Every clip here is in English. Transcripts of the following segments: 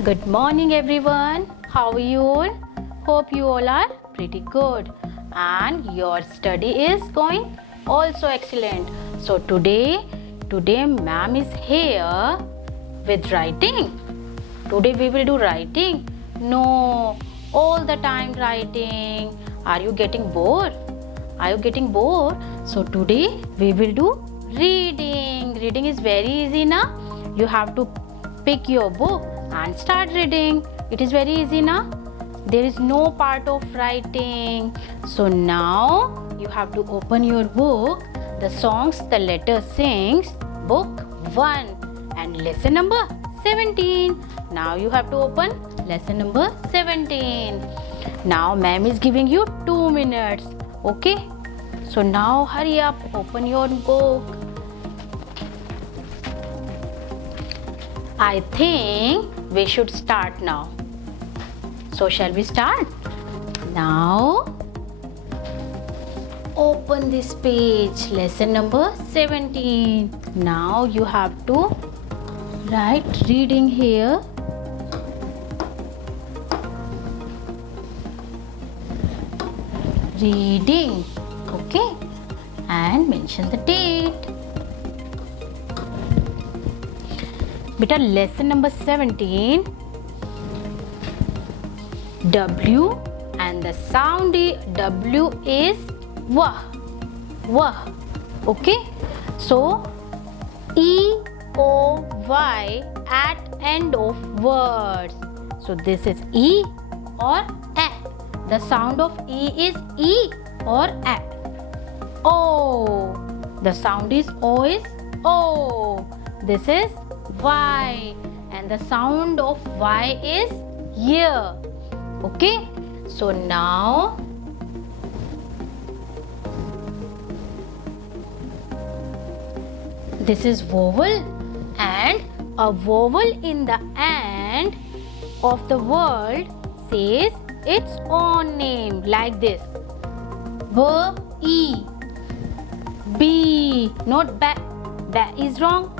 Good morning everyone. How are you all? Hope you all are pretty good and your study is going also excellent. So today ma'am is here with writing. Today we will do writing. No, all the time writing. Are you getting bored? Are you getting bored? So today we will do reading. Reading is very easy now. You have to pick your book and start reading. It is very easy now. There is no part of writing. So now you have to open your book, the songs the letter sings, book 1 and lesson number 17. Now you have to open lesson number 17. Now ma'am is giving you 2 minutes. Okay? So now hurry up, open your book. I think we should start now. So shall we start? Now open this page, lesson number 17. Now you have to write reading here. Reading, okay, and mention the date. Beta, lesson number 17, W, and the sound W is wah, wah, okay. So E-O-Y at end of words. So this is E or A. The sound of E is E or A. O. The sound is O is O. This is Y. And the sound of Y is year. Okay. So now this is vowel, and a vowel in the end of the word says its own name like this. B, B, not ba. Ba is wrong.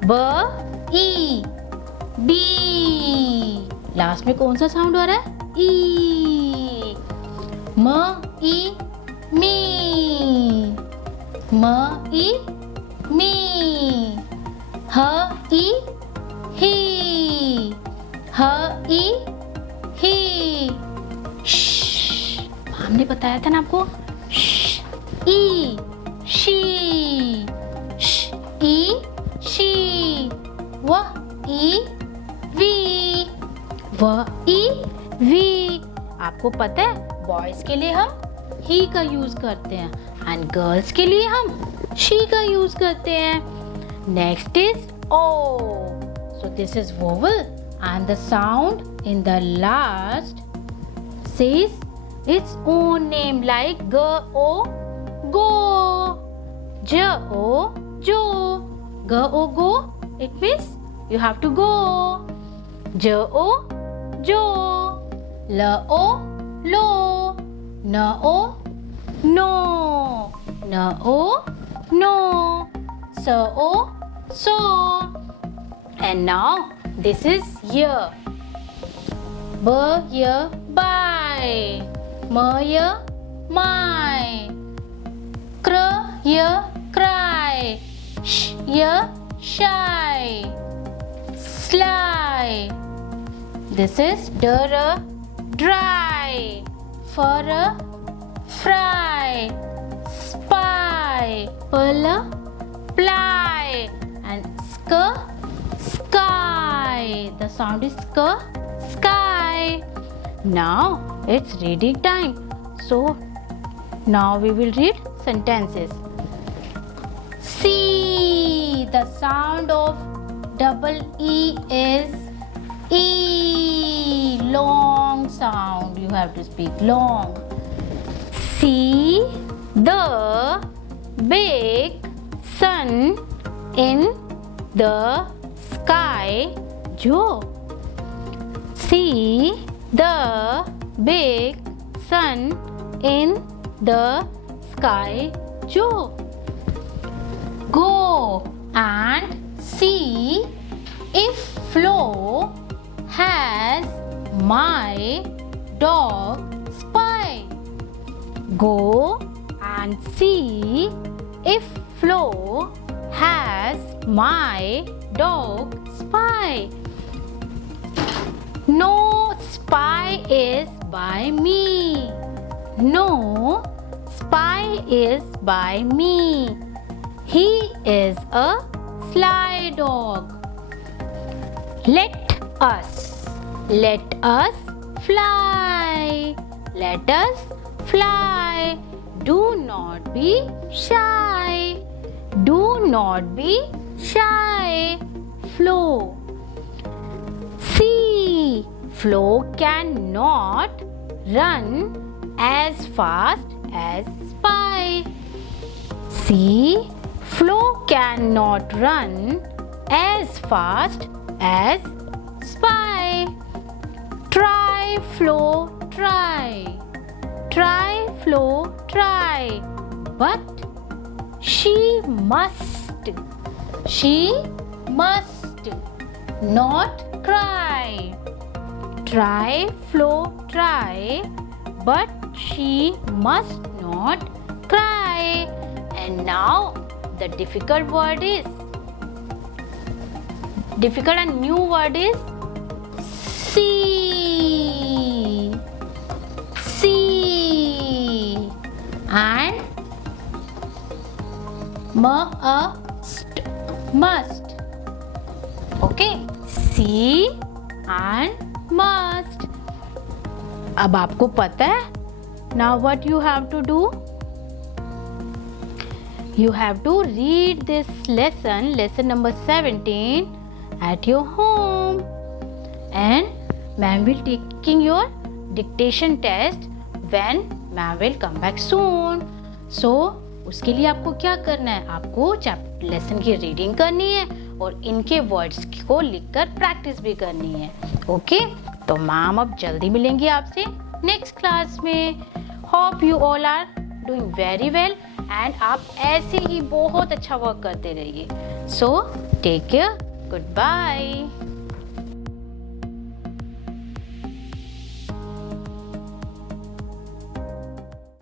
B, E, B. Last में कौन सा sound हो रहा है? E. M, E, me. M, E, me. H, E, he. H, E, he. Shh. हमने बताया था ना आपको. Shh. E, she. Sh, E, she. W, E, V. W, E, V. आपको पता है बॉयज के लिए हम ही का यूज करते हैं एंड गर्ल्स के लिए हम शी का यूज करते हैं. Next is O. So this is vowel and the sound in the last says its own name like G O go, J O jo. G O go, it means you have to go. J O jo. L O lo. N O no. N O no. S O so. And now this is year. B year by. M year my. Cr year cry. Sh year shy. Sly. This is dr dry. Fur fry. Spy. Pl ply. And sk sky. The sound is sk sky. Now it's reading time. So now we will read sentences. See, the sound of double E is E. Long sound. You have to speak long. See the big sun in the sky. Jo. See the big sun in the sky. Jo. Go and see if Flo has my dog spy? Go and see if Flo has my dog spy. No spy is by me. No spy is by me. He is a sly dog. Let us fly. Let us fly. Do not be shy. Do not be shy. Flo. See, Flo cannot run as fast as Spy. See, Flo cannot run as fast as Spy. Try, Flo, try. Try, Flo, try. But she must not cry. Try, Flo, try. But she must not cry. And now the difficult and new word is see. See. And must. Okay. See and must. अब आपको पता है? Now what you have to do? You have to read this lesson number 17 at your home, and ma'am will taking your dictation test when ma'am will come back soon. So उसके लिए आपको क्या करना है? आपको लेसन की reading करनी है और इनके वर्ड्स को लिखकर प्रैक्टिस भी करनी है. ओके, तो मैम अब जल्दी मिलेंगी आपसे नेक्स्ट क्लास में. Hope you all are doing very well and आप ऐसे ही बहुत अच्छा वर्क करते रहिए. So take care. Good bye.